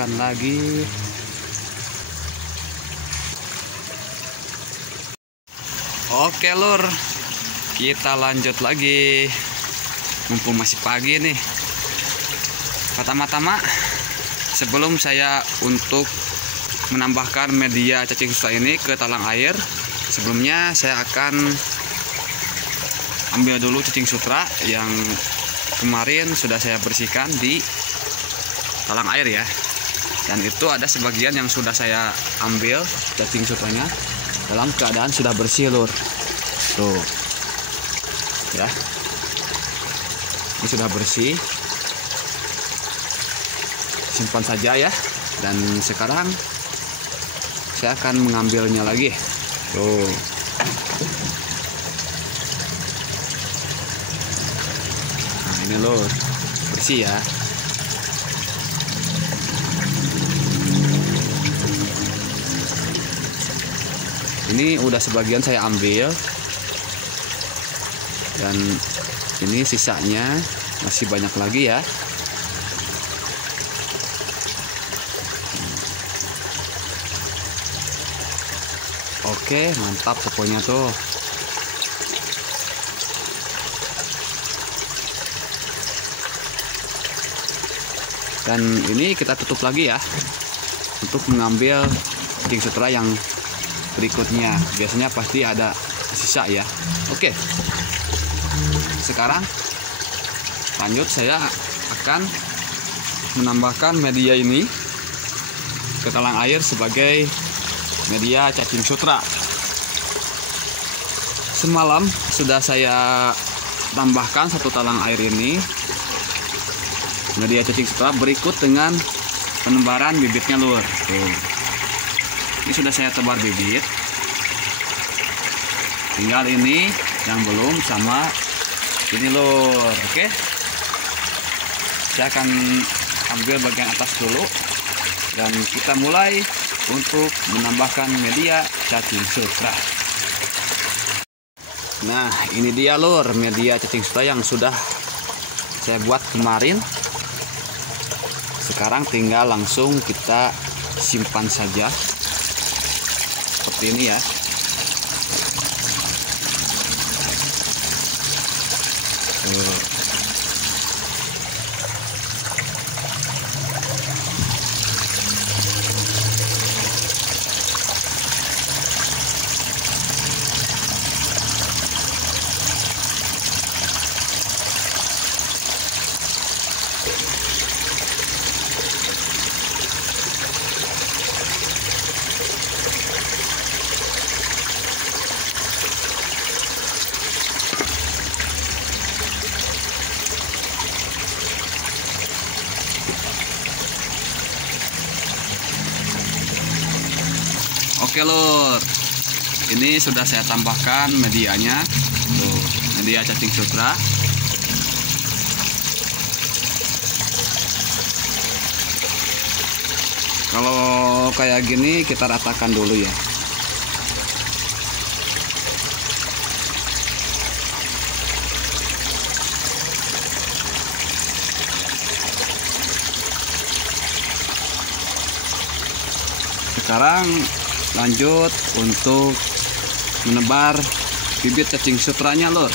tambahkan lagi. Oke lur, kita lanjut lagi. Mumpung masih pagi nih. Pertama-tama sebelum saya untuk menambahkan media cacing sutra ini ke talang air, sebelumnya saya akan ambil dulu cacing sutra yang kemarin sudah saya bersihkan di talang air ya. Dan itu ada sebagian yang sudah saya ambil cacing sutranya dalam keadaan sudah bersih lur. Tuh ya, ini sudah bersih, simpan saja ya. Dan sekarang saya akan mengambilnya lagi. Tuh, nah ini lur, bersih ya. Ini udah sebagian saya ambil, dan ini sisanya masih banyak lagi ya. Oke, mantap pokoknya tuh. Dan ini kita tutup lagi ya untuk mengambil cacing sutra yang berikutnya. Biasanya pasti ada sisa ya. Oke, sekarang lanjut, saya akan menambahkan media ini ke talang air sebagai media cacing sutra. Semalam sudah saya tambahkan satu talang air ini media cacing sutra berikut dengan penebaran bibitnya lur. Tuh, ini sudah saya tebar bibit, tinggal ini yang belum sama ini lur. Oke, saya akan ambil bagian atas dulu dan kita mulai untuk menambahkan media cacing sutra. Nah ini dia lur, media cacing sutra yang sudah saya buat kemarin. Sekarang tinggal langsung kita simpan saja seperti ini ya. Oke lur, ini sudah saya tambahkan medianya. Tuh, media cacing sutra. Kalau kayak gini kita ratakan dulu ya. Sekarang lanjut untuk menebar bibit cacing sutranya lur.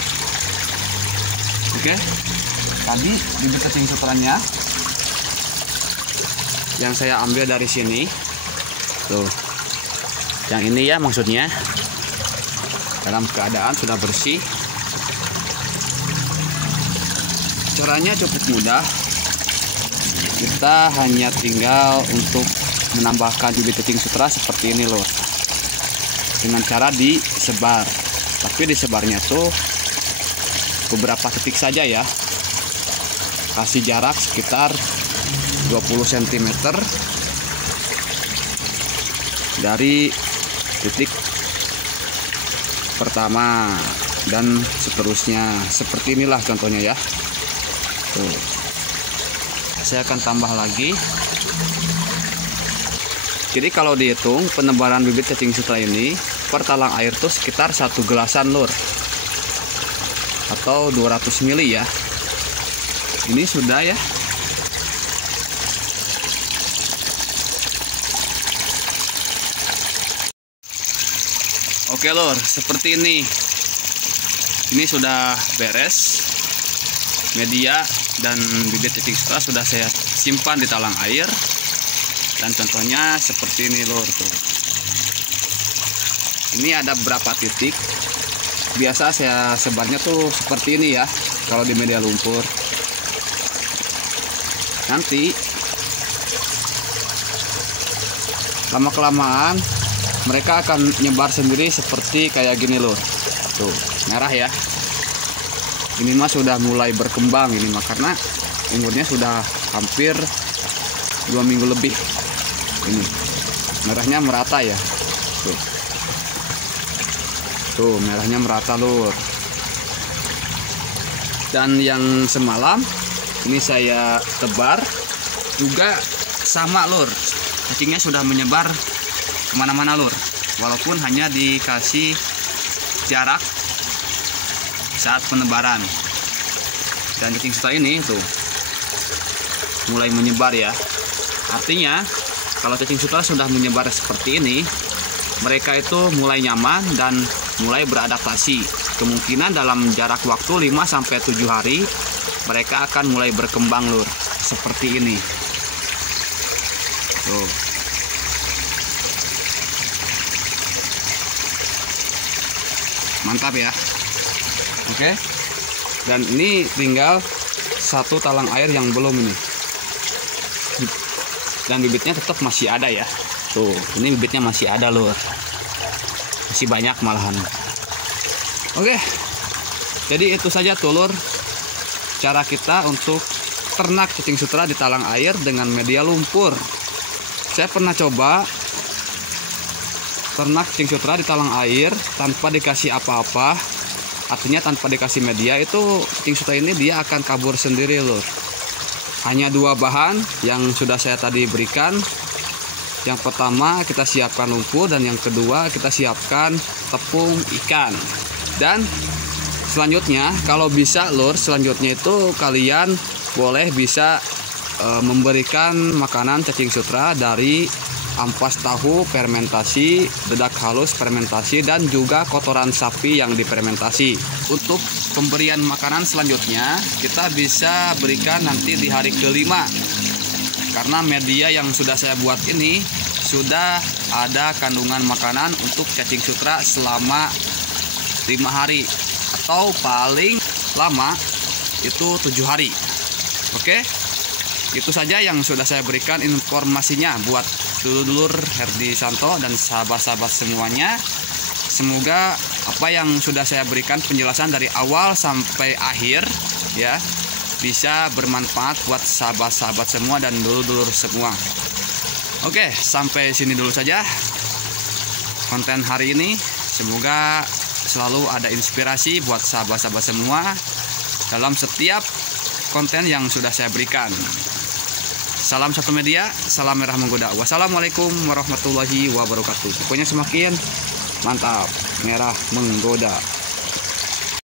Oke, tadi bibit cacing sutranya yang saya ambil dari sini tuh, yang ini ya, maksudnya dalam keadaan sudah bersih. Caranya cukup mudah, kita hanya tinggal untuk menambahkan bibit cacing sutra seperti ini loh, dengan cara disebar. Tapi disebarnya tuh beberapa titik saja ya, kasih jarak sekitar 20 cm dari titik pertama dan seterusnya. Seperti inilah contohnya ya. Tuh, saya akan tambah lagi. Jadi kalau dihitung penebaran bibit cacing sutra ini per talang air tuh sekitar 1 gelasan lur, atau 200 ml ya. Ini sudah ya. Oke lur, seperti ini. Ini sudah beres. Media dan bibit cacing sutra sudah saya simpan di talang air. Dan contohnya seperti ini lur tuh. Ini ada berapa titik. Biasa saya sebarnya tuh seperti ini ya, kalau di media lumpur. Nanti lama-kelamaan mereka akan nyebar sendiri seperti kayak gini loh. Tuh, merah ya. Ini mah sudah mulai berkembang ini mah, karena umurnya sudah hampir 2 minggu lebih. Ini merahnya merata ya. Tuh. Tuh, merahnya merata lur. Dan yang semalam ini saya tebar juga sama lur. Cacingnya sudah menyebar kemana-mana lur, walaupun hanya dikasih jarak saat penebaran. Dan cacing sutra ini tuh mulai menyebar ya. Artinya kalau cacing sutra sudah menyebar seperti ini, mereka itu mulai nyaman dan mulai beradaptasi. Kemungkinan dalam jarak waktu 5-7 hari mereka akan mulai berkembang lur, seperti ini. Tuh. Mantap ya. Oke. Dan ini tinggal 1 talang air yang belum ini. Dan bibitnya tetap masih ada ya. Tuh, ini bibitnya masih ada lur. Masih banyak malahan. Oke. Jadi itu saja tuh lur, cara kita untuk ternak cacing sutra di talang air dengan media lumpur. Saya pernah coba ternak cacing sutra di talang air tanpa dikasih apa-apa. Artinya tanpa dikasih media, itu cacing sutra ini dia akan kabur sendiri loh. Hanya 2 bahan yang sudah saya tadi berikan. Yang pertama kita siapkan lumpur, dan yang kedua kita siapkan tepung ikan. Dan selanjutnya kalau bisa lur, selanjutnya itu kalian boleh bisa memberikan makanan cacing sutra dari ampas tahu fermentasi, dedak halus fermentasi, dan juga kotoran sapi yang difermentasi. Untuk pemberian makanan selanjutnya kita bisa berikan nanti di hari ke-5, karena media yang sudah saya buat ini sudah ada kandungan makanan untuk cacing sutra selama 5 hari, atau paling lama itu 7 hari. Oke, itu saja yang sudah saya berikan informasinya buat dulur-dulur Herdi Santo dan sahabat-sahabat semuanya. Semoga apa yang sudah saya berikan penjelasan dari awal sampai akhir ya bisa bermanfaat buat sahabat-sahabat semua dan dulur-dulur semua. Oke, sampai sini dulu saja konten hari ini. Semoga selalu ada inspirasi buat sahabat-sahabat semua dalam setiap konten yang sudah saya berikan. Salam satu media, salam merah menggoda. Wassalamualaikum warahmatullahi wabarakatuh. Pokoknya semakin mantap, merah menggoda.